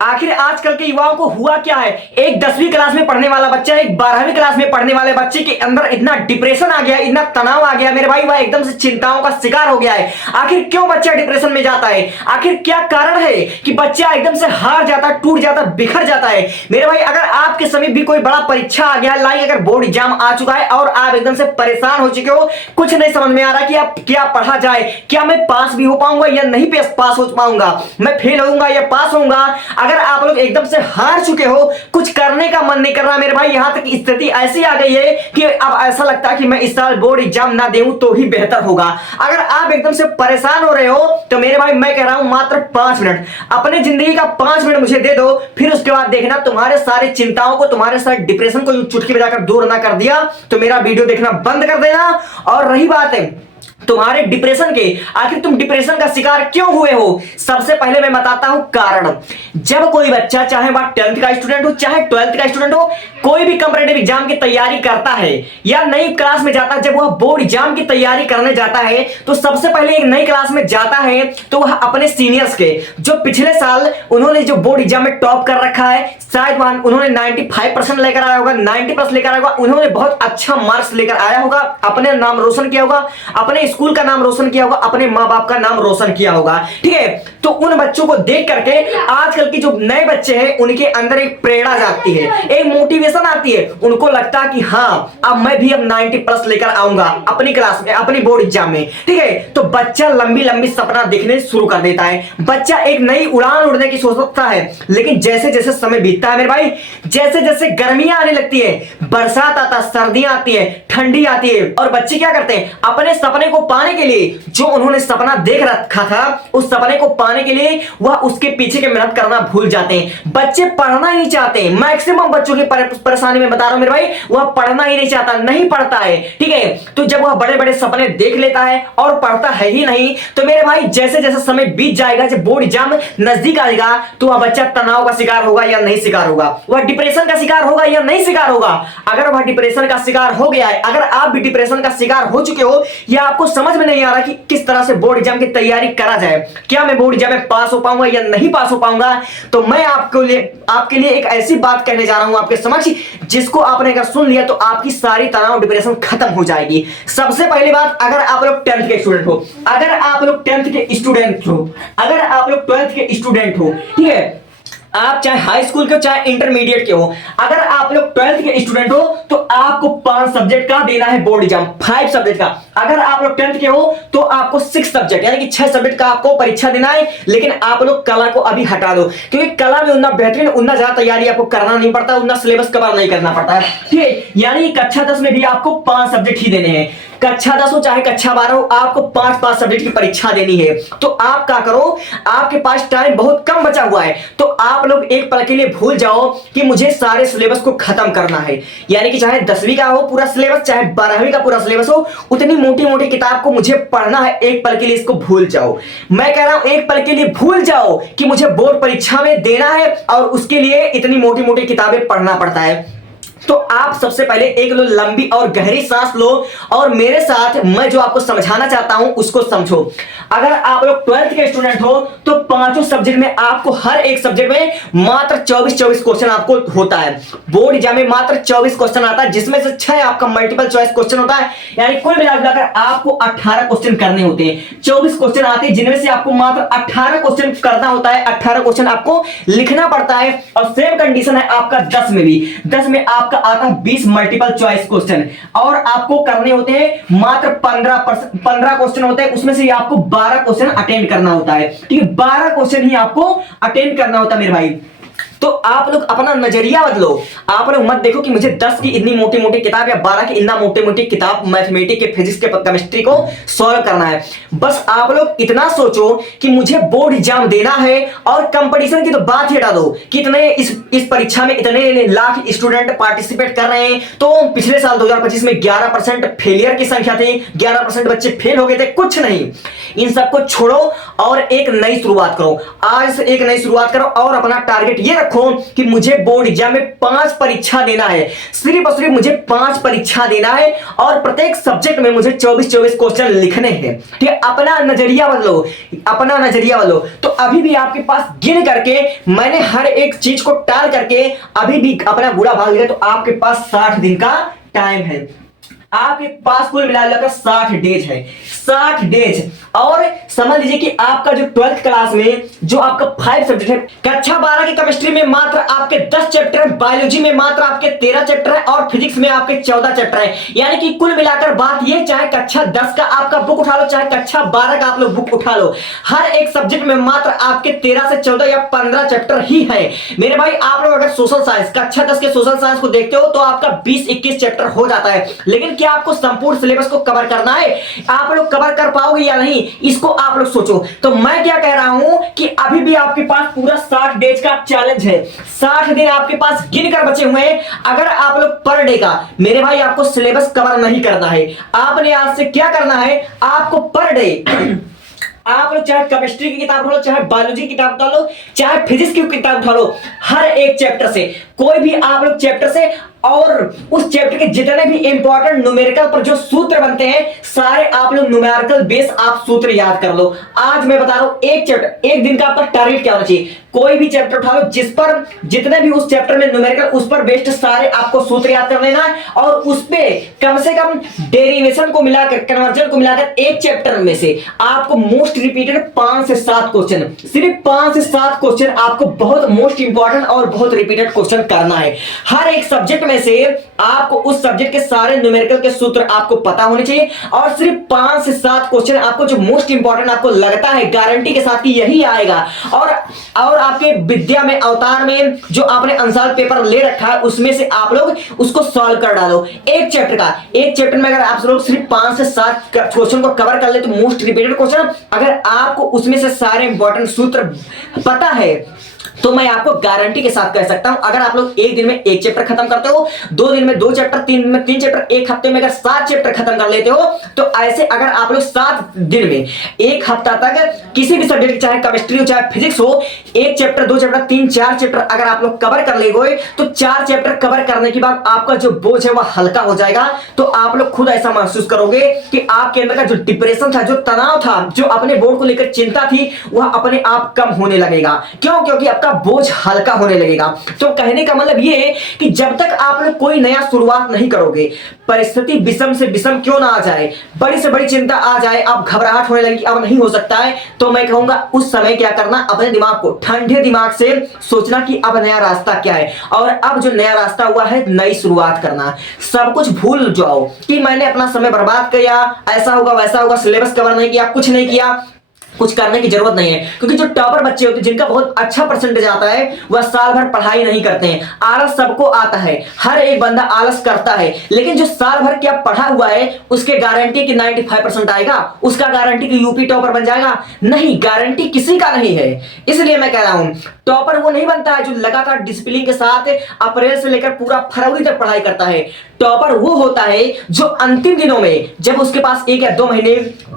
आखिर आजकल के युवाओं को हुआ क्या है? एक 10वीं क्लास में पढ़ने वाला बच्चा एक 12वीं क्लास में पढ़ने वाले बच्चे के अंदर इतना डिप्रेशन आ गया, इतना तनाव आ गया मेरे भाई, वह एकदम से चिंताओं का शिकार हो गया है। आखिर क्यों बच्चा डिप्रेशन में जाता है? आखिर क्या कारण है कि बच्चा एकदम से हार जाता, टूट जाता, बिखर जाता है? मेरे भाई, अगर आपके समीप भी कोई बड़ा परीक्षा आ गया, लाइक अगर बोर्ड एग्जाम आ चुका है और आप एकदम से परेशान हो चुके हो, कुछ नहीं समझ में आ रहा कि आप क्या पढ़ा जाए, क्या मैं पास भी हो पाऊंगा या नहीं पास हो पाऊंगा, मैं फेल होऊंगा या पास होऊंगा। अगर आप लोग एकदम से हार चुके हो, कुछ करने का मन नहीं कर रहा मेरे भाई, यहां तक स्थिति ऐसी आ गई है कि अब ऐसा लगता है कि मैं इस साल बोर्ड एग्जाम ना दूं तो ही बेहतर होगा। अगर आप एकदम से परेशान हो रहे हो तो मेरे भाई मैं कह रहा हूं मात्र 5 मिनट, अपने जिंदगी का 5 मिनट मुझे दे दो, फिर उसके बाद देखना तुम्हारे सारे चिंताओं को, तुम्हारे सारे डिप्रेशन को चुटकी बजाकर दूर ना कर दिया तो मेरा वीडियो देखना बंद कर देना। और रही बात है तुम्हारे डिप्रेशन के, आखिर तुम डिप्रेशन का शिकार क्यों हुए हो? सबसे पहले मैं बताता हूं कारण। जब कोई बच्चा, चाहे वह 10th का स्टूडेंट हो चाहे 12th का स्टूडेंट हो, कोई भी कंपटीटिव एग्जाम की तैयारी करता है या नई क्लास में जाता है, जब वह बोर्ड एग्जाम की तैयारी करने जाता है तो सबसे पहले एक नई क्लास में जाता है तो वह अपने सीनियर्स के, जो पिछले साल उन्होंने जो बोर्ड एग्जाम में टॉप कर रखा है, शायद वह उन्होंने 95% लेकर आया होगा, 90+ लेकर आया होगा, उन्होंने बहुत अच्छा मार्क्स लेकर आया होगा, अपने नाम रोशन किया होगा, अपने स्कूल का नाम रोशन किया होगा, अपने मां बाप का नाम रोशन किया होगा। ठीक है, तो उन बच्चों को देख करके आजकल की जो नए बच्चे हैं उनके अंदर एक प्रेरणा जागती है, एक मोटिवेशन आती है, उनको लगता है कि हाँ अब मैं भी अब 90+ लेकर आऊंगा अपनी क्लास में, अपनी बोर्ड एग्जाम में। ठीक है, तो बच्चा लंबी लंबी सपना देखने शुरू कर देता है, बच्चा एक नई उड़ान उड़ने की सोचता है। लेकिन जैसे जैसे समय बीतता है मेरे भाई, जैसे जैसे गर्मियां आने लगती है, बरसात आता, सर्दियां आती है, ठंडी आती है, और बच्चे क्या करते हैं, अपने सपने को पाने के लिए, जो उन्होंने सपना देख रखा था उस सपने को पाने के लिए वह उसके पीछे के मेहनत करना भूल जाते हैं। बच्चे पढ़ना ही नहीं चाहते, मैक्सिमम बच्चों की परेशानी में बता रहा हूं मेरे भाई, वह पढ़ना ही नहीं चाहता, नहीं पढ़ता है। ठीक है, तो जब वह बड़े बड़े सपने देख लेता है और पढ़ता है ही नहीं, तो मेरे भाई जैसे जैसे समय बीत जाएगा, जब बोर्ड एग्जाम नजदीक आएगा तो वह बच्चा तनाव का शिकार होगा या नहीं शिकार होगा, वह डिप्रेशन का शिकार होगा या नहीं शिकार होगा। अगर वह डिप्रेशन का शिकार हो गया है, अगर आप भी डिप्रेशन का शिकार हो चुके हो या आपको समझ में नहीं आ रहा कि किस तरह से बोर्ड एग्जाम की तैयारी करा जाए, क्या मैं बोर्ड एग्जाम में पास हो पाऊंगा या नहीं पास हो पाऊंगा, तो मैं आपके लिए एक ऐसी बात कहने जा रहा हूं आपके समक्ष, जिसको आपने अगर सुन लिया तो आपकी सारी तनाव डिप्रेशन खत्म हो जाएगी। सबसे पहली बात, अगर आप लोग 10th के स्टूडेंट हो, अगर आप लोग 10th के स्टूडेंट हो, अगर आप लोग 12th के स्टूडेंट हो, ठीक है, आप चाहे हाई स्कूल के हो चाहे इंटरमीडिएट के हो, अगर आप लोग 12th के स्टूडेंट हो तो आपको 5 सब्जेक्ट का देना है बोर्ड एग्जाम, 5 सब्जेक्ट का। अगर आप लोग 10th के हो तो आपको 6 सब्जेक्ट यानी कि 6 सब्जेक्ट का आपको परीक्षा देना है। लेकिन आप लोग कला को अभी हटा दो, क्योंकि कला में उतना बेहतरीन, उतना ज्यादा तैयारी आपको करना नहीं पड़ता, उतना सिलेबस कवर नहीं करना पड़ता है। ठीक है, यानी कक्षा 10 में भी आपको 5 सब्जेक्ट ही देने हैं, कक्षा 10 हो चाहे कक्षा 12 हो, आपको 5 सब्जेक्ट की परीक्षा देनी है। तो आप क्या करो, आपके पास टाइम बहुत कम बचा हुआ है, तो आप लोग एक पल के लिए भूल जाओ कि मुझे सारे सिलेबस को खत्म करना है, यानी कि चाहे 10वीं का हो पूरा सिलेबस, चाहे 12वीं का पूरा सिलेबस हो, उतनी मोटी मोटी किताब को मुझे पढ़ना है। एक पल के लिए इसको भूल जाओ, मैं कह रहा हूं एक पल के लिए भूल जाओ कि मुझे बोर्ड परीक्षा में देना है और उसके लिए इतनी मोटी मोटी किताबें पढ़ना पड़ता है। तो आप सबसे पहले एक लो लंबी और गहरी सांस लो और मेरे साथ मैं जो आपको समझाना चाहता हूं उसको समझो। अगर आप लोग 12th के स्टूडेंट हो तो 5 सब्जेक्ट में आपको हर एक सब्जेक्ट में मात्र 24 क्वेश्चन आपको होता है। बोर्ड एग्जाम में मात्र 24 क्वेश्चन आता है, जिसमें से 6 आपका मल्टीपल चॉइस क्वेश्चन होता है, यानी कुल मिलाकर आपको 18 क्वेश्चन करने होते हैं। 24 क्वेश्चन आते हैं जिनमें से आपको मात्र 18 क्वेश्चन करना होता है, 18 क्वेश्चन आपको लिखना पड़ता है। और सेम कंडीशन है आपका 10 में भी, 10 में आपका आता है 20 मल्टीपल चॉइस क्वेश्चन और आपको करने होते हैं मात्र 15 क्वेश्चन होते हैं, उसमें से आपको 12 क्वेश्चन अटेंड करना होता है। ठीक है, 12 क्वेश्चन ही आपको अटेंड करना होता है मेरे भाई। तो आप लोग अपना नजरिया बदलो, आप लोग मत देखो कि मुझे 10 की इतनी मोटी मोटी किताब या 12 की इतना मोटी मोटी किताब मैथमेटिक्स के, फिजिक्स के, केमिस्ट्री को सॉल्व करना है। बस आप लोग इतना सोचो कि मुझे बोर्ड एग्जाम देना है, और कंपटीशन की तो बात ही हटा दो कि इतने इस परीक्षा में इतने लाख स्टूडेंट पार्टिसिपेट कर रहे हैं, तो पिछले साल 2025 में 11% फेलियर की संख्या थी, 11% बच्चे फेल हो गए थे। कुछ नहीं, इन सबको छोड़ो और एक नई शुरुआत करो। आज से एक नई शुरुआत करो और अपना टारगेट ये रखो कि मुझे बोर्ड एग्जाम में 5 परीक्षा देना है, सिर्फ और सिर्फ मुझे 5 परीक्षा देना है और प्रत्येक सब्जेक्ट में मुझे 24-24 क्वेश्चन लिखने हैं। ठीक है, अपना नजरिया बदलो, अपना नजरिया बदलो। तो अभी भी आपके पास गिन करके मैंने हर एक चीज को टाल करके अभी भी अपना बुरा भाग लिया, तो आपके पास 60 दिन का टाइम है। आपके पास कुल मिलाकर 60 डेज है, 60 डेज। और समझ लीजिए कि आपका जो 12th क्लास में जो आपका 5 सब्जेक्ट है, कक्षा 12 की केमिस्ट्री में मात्र आपके 10 चैप्टर है, बायोलॉजी में मात्र आपके 13 चैप्टर है और फिजिक्स में आपके 14 चैप्टर है। यानी कि कुल मिलाकर बात ये, चाहे कक्षा 10 का आपका बुक उठा लो, चाहे कक्षा 12 का आप लोग बुक उठा लो, हर एक सब्जेक्ट में मात्र आपके 13 से 14 या 15 चैप्टर ही है। मेरे भाई आप लोग अगर सोशल साइंस, कक्षा 10 के सोशल साइंस को देखते हो तो आपका 20-21 चैप्टर हो जाता है। लेकिन क्या आपको संपूर्ण सिलेबस को कवर करना है? आप लोग कवर कर पाओगे या नहीं, इसको आप लोग सोचो। तो मैं क्या कह रहा हूं कि अभी भी आपके पास पूरा 60 डेज का चैलेंज है, 60 दिन आपके पास गिनकर बचे हुए हैं। अगर आप लोग पर डे का, मेरे भाई आपको सिलेबस कवर नहीं करना है, आपने आज से क्या करना है, आपको पर डे आप लोग चाहे केमिस्ट्री की किताब उठा लो, चाहे बायोलॉजी की किताब उठा लो, चाहे फिजिक्स की किताब उठा लो, हर एक चैप्टर से, कोई भी आप लोग चैप्टर से, और उस चैप्टर के जितने भी इंपॉर्टेंट न्यूमेरिकल पर जो सूत्र बनते हैं, सारे आप लोग न्यूमेरिकल बेस आप सूत्र याद कर लो। आज मैं बता रहा हूं एक चैप्टर, एक दिन का आपका टारगेट क्या होना चाहिए, कोई भी चैप्टर उठा लो जिस पर जितने भी उस चैप्टर में न्यूमेरिकल, उस पर बेस्ड सारे आपको सूत्र याद कर लेना है और उस पे कम से कम डेरिवेशन को मिलाकर, कन्वर्जन को मिलाकर एक चैप्टर में से आपको मोस्ट रिपीटेड 5 से 7 क्वेश्चन, सिर्फ 5 से 7 क्वेश्चन आपको बहुत मोस्ट इंपॉर्टेंट और बहुत रिपीटेड क्वेश्चन करना है। हर एक सब्जेक्ट में से आपको उस सब्जेक्ट के सारे न्यूमेरिकल के सूत्र आपको पता होने चाहिए और सिर्फ 5 से 7 क्वेश्चन आपको जो मोस्ट इंपॉर्टेंट आपको लगता है गारंटी के साथ कि यही आएगा। और आपके विद्या में, अवतार में जो आपने आंसर पेपर ले रखा है उसमें से आप लोग उसको सॉल्व कर डालो। एक चैप्टर का, एक चैप्टर में अगर आप लोग सिर्फ 5 से 7 क्वेश्चन को कवर कर ले तो मोस्ट रिपीटेड क्वेश्चन, अगर आपको उसमें से सारे इंपॉर्टेंट सूत्र पता है तो मैं आपको गारंटी के साथ कह सकता हूं, अगर आप लोग एक दिन में एक चैप्टर खत्म करते हो, 2 दिन में 2 चैप्टर, 3 दिन में 3 चैप्टर, एक हफ्ते में अगर 7 चैप्टर खत्म कर लेते हो, तो ऐसे अगर आप लोग 7 दिन में, एक हफ्ता तक किसी भी सब्जेक्ट, चाहे केमिस्ट्री हो चाहे फिजिक्स हो, 1 चैप्टर, 2 चैप्टर, 3, 4 चैप्टर अगर आप लोग कवर कर ले गए, तो 4 चैप्टर कवर करने के बाद आपका जो बोझ है वह हल्का हो जाएगा। तो आप लोग खुद ऐसा महसूस करोगे कि आपके अंदर का जो डिप्रेशन था, जो तनाव था, जो अपने बोर्ड को लेकर चिंता थी, वह अपने आप कम होने लगेगा। क्यों? क्योंकि आपका बोझ हल्का होने लगेगा। तो कहने का मतलब यह है कि जब तक आप लोग कोई नया शुरुआत नहीं करोगे, परिस्थिति विषम से विषम क्यों ना आ जाए, बड़ी से बड़ी चिंता आ जाए, अब घबराहट होने लगी, अब नहीं हो सकता है, तो मैं कहूंगा उस समय क्या करना, अपने दिमाग को ठंडे दिमाग से सोचना कि अब नया रास्ता क्या है, और अब जो नया रास्ता हुआ है नई शुरुआत करना। सब कुछ भूल जाओ कि मैंने अपना समय बर्बाद किया, ऐसा होगा वैसा होगा, सिलेबस कवर नहीं किया, कुछ नहीं किया। कुछ करने की जरूरत नहीं है, क्योंकि जो टॉपर बच्चे होते हैं जिनका बहुत अच्छा परसेंटेज आता है, वह साल भर पढ़ाई नहीं करते हैं। आलस सबको आता है, हर एक बंदा आलस करता है, लेकिन जो साल भर क्या पढ़ा हुआ है उसके गारंटी कि 95% आएगा, उसका गारंटी कि यूपी टॉपर बन जाएगा? नहीं, गारंटी किसी का नहीं है। इसलिए मैं कह रहा हूं टॉपर वो नहीं बनता है जो लगातार डिसिप्लिन के साथ अप्रैल से लेकर पूरा फरवरी तक पढ़ाई करता है। टॉपर वो होता है जो अंतिम दिनों में, जब उसके पास 1 या 2 महीने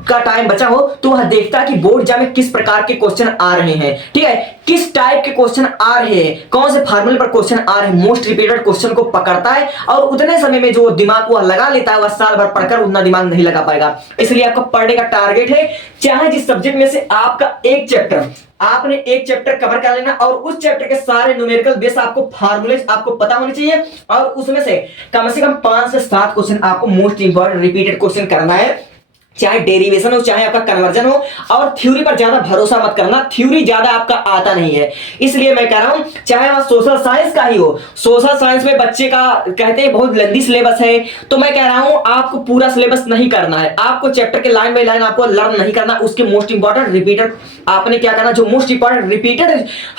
का टाइम बचा हो, तो वह देखता है कि बोर्ड एग्जाम में किस प्रकार के क्वेश्चन आ रहे हैं, ठीक है, किस टाइप के क्वेश्चन आ रहे हैं, कौन से फार्मूले पर क्वेश्चन आ रहे हैं, मोस्ट रिपीटेड क्वेश्चन को पकड़ता है और उतने समय में जो दिमाग वह लगा लेता है, वह साल भर पढ़कर उतना दिमाग नहीं लगा पाएगा। इसलिए आपका पढ़ने का टारगेट है, चाहे जिस सब्जेक्ट में से आपका एक चैप्टर, आपने एक चैप्टर कवर कर लेना और उस चैप्टर के सारे न्यूमेरिकल बेस आपको फार्मूले आपको पता होने चाहिए और उसमें से कम 5 से 7 क्वेश्चन आपको मोस्ट इंपॉर्टेंट रिपीटेड क्वेश्चन करना है, चाहे डेरिवेशन हो चाहे आपका कन्वर्जन हो। और थ्योरी पर ज्यादा भरोसा मत करना, थ्योरी ज्यादा आपका आता नहीं है। इसलिए मैं कह रहा हूं चाहे वह सोशल साइंस का ही हो, सोशल साइंस में बच्चे का कहते हैं बहुत लंबी सिलेबस है, तो मैं कह रहा हूं आपको पूरा सिलेबस नहीं करना है, आपको चैप्टर के लाइन बाय लाइन आपको लर्न नहीं करना, उसके मोस्ट इंपॉर्टेंट रिपीटेड आपने क्या करना, जो मोस्ट इंपॉर्टेंट रिपीटेड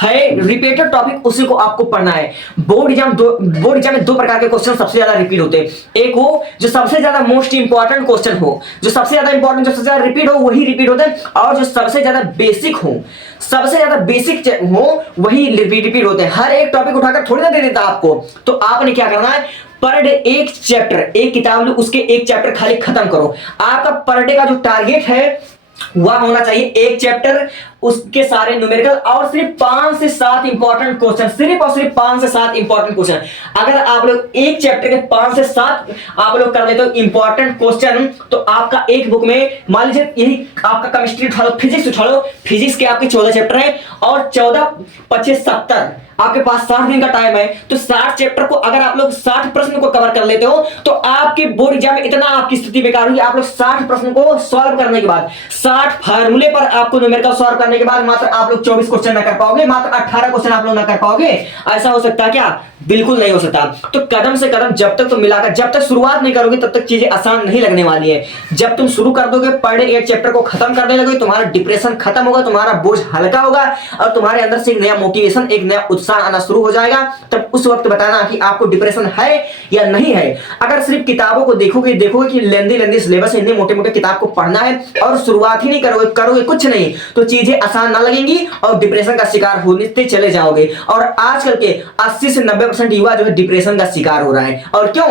है, रिपीटेड टॉपिक उसी को आपको पढ़ना है। बोर्ड एग्जाम में 2 प्रकार के क्वेश्चन सबसे ज्यादा रिपीट होते हैं। एक वो जो सबसे ज्यादा मोस्ट इंपॉर्टेंट क्वेश्चन हो, जो सबसे ज्यादा इंपॉर्टेंट, जो सबसे ज्यादा रिपीट हो वही रिपीट होते हैं, और जो सबसे ज्यादा बेसिक हो, सबसे ज्यादा बेसिक हो वही रिपीट होते हैं। हर एक टॉपिक उठाकर थोड़ी ना दे देता आपको, तो आपने क्या करना है, पर डे एक चैप्टर, एक किताब लो, उसके एक चैप्टर खाली खत्म करो। आपका पर डे का जो टारगेट है हुआ होना चाहिए एक चैप्टर, उसके सारे न्यूमेरिकल और सिर्फ 5 से 7 इंपॉर्टेंट क्वेश्चन, सिर्फ और सिर्फ 5 से 7 इंपॉर्टेंट क्वेश्चन। अगर आप लोग एक चैप्टर के 5 से 7 आप लोग कर लेते हो इंपॉर्टेंट क्वेश्चन, तो आपका एक बुक में मान लीजिए यही आपका केमिस्ट्री उठा लो, फिजिक्स उठा लो, फिजिक्स के आपके 14 चैप्टर हैं और 14 25 70 आपके पास 60 दिन का टाइम है। तो 60 चैप्टर को अगर आप लोग 60 प्रश्न को कवर कर लेते हो तो आपके बोर्ड एग्जाम में इतना आपकी स्थिति बेकार होगी। आप लोग 60 प्रश्न को सॉल्व करने के बाद 60 फार्मूले पर आपको न्यूमेरिकल सॉल्व करने के बाद मात्र आप लोग 24 क्वेश्चन ना कर पाओगे, मात्र 18 क्वेश्चन आप लोग ना कर पाओगे। ऐसा हो सकता है क्या? बिल्कुल नहीं हो सकता। तो कदम से कदम जब तक तुम मिलाकर, जब तक शुरुआत नहीं करोगे तब तक चीजें आसान नहीं लगने वाली है। जब तुम शुरू कर दोगे पर डे एक चैप्टर को खत्म करने लगोगे, तुम्हारा डिप्रेशन खत्म होगा, तुम्हारा बोझ हल्का होगा और तुम्हारे अंदर से एक नया मोटिवेशन, एक नया उत्साह आना शुरू हो जाएगा। तब उस वक्त बताना कि आपको डिप्रेशन है या नहीं है। अगर सिर्फ किताबों को देखोगे कि लेंदी सिलेबस है, इतने मोटे मोटे किताब को पढ़ना है और शुरुआत ही नहीं करोगे कुछ नहीं, तो चीजें आसान ना लगेंगी और डिप्रेशन का शिकार होते चले जाओगे। और आजकल के 80 से 90% युवा जो है डिप्रेशन का शिकार हो रहा है। और क्यों?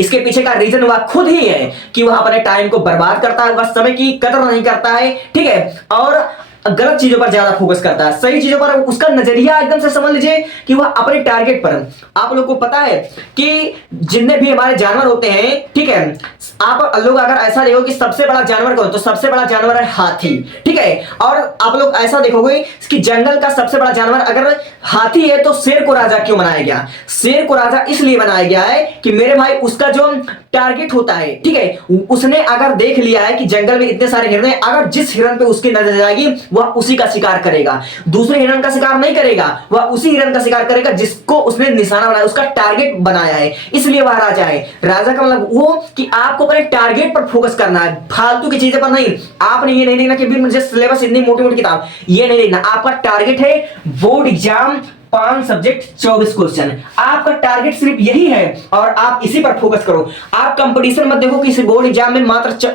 इसके पीछे का रीजन वह खुद ही है कि वह अपने टाइम को बर्बाद करता है, वह समय की कदर नहीं करता है, ठीक है, और गलत चीजों पर ज्यादा फोकस करता है। सही चीजों पर उसका नजरिया एकदम से समझ लीजिए कि वह अपने टारगेट पर। आप लोग को पता है कि जितने भी हमारे जानवर होते हैं, ठीक है, आप लोग अगर ऐसा देखो कि सबसे बड़ा जानवर कौन, तो सबसे बड़ा जानवर है हाथी, ठीक है। और आप लोग ऐसा देखोगे कि जंगल का सबसे बड़ा जानवर अगर हाथी है तो शेर को राजा क्यों बनाया गया? शेर को राजा इसलिए बनाया गया है कि मेरे भाई उसका जो टारगेट होता है, ठीक है, उसने अगर देख लिया है कि जंगल में इतने सारे हिरन हैं, अगर जिस हिरन पे उसकी नजर जाएगी वह उसी का शिकार करेगा, दूसरे हिरन का शिकार नहीं करेगा, वह उसी हिरन का शिकार करेगा जिसको उसने निशाना बनाया, उसका टारगेट बनाया है, इसलिए वह राजा है। राजा का मतलब वो कि आपको अपने टारगेट पर फोकस करना है, फालतू की चीजें पर नहीं। आपने ये नहीं देखना कि भी मुझे सिलेबस इतनी मोटी मोटी किताब, ये नहीं देखना। आपका टारगेट है बोर्ड एग्जाम 5 सब्जेक्ट 24 क्वेश्चन, आपका टारगेट सिर्फ यही है और आप इसी पर फोकस करो। आप कंपटीशन मत देखो कि इस बोर्ड एग्जाम में मात्र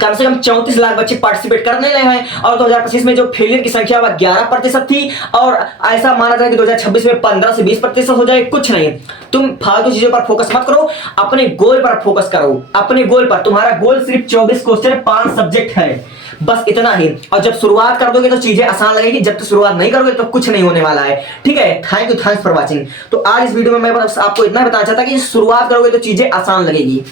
कम से कम 34 लाख बच्चे पार्टिसिपेट करने लगे हैं और 2025 में जो फेलियर की संख्या वह 11% थी और ऐसा माना जाए कि 2026 में 15 से 20% हो जाए। कुछ नहीं, तुम फालतू चीजों पर फोकस मत करो, अपने गोल पर फोकस करो, अपने गोल पर। तुम्हारा गोल सिर्फ 24 क्वेश्चन 5 सब्जेक्ट है, बस इतना ही। और जब शुरुआत कर दोगे तो चीजें आसान लगेगी, जब तक शुरुआत नहीं करोगे तो कुछ नहीं होने वाला है, ठीक है। Thanks for watching. तो आज इस वीडियो में मैं बस आपको इतना बताना चाहता कि शुरुआत करोगे तो चीजें आसान लगेगी।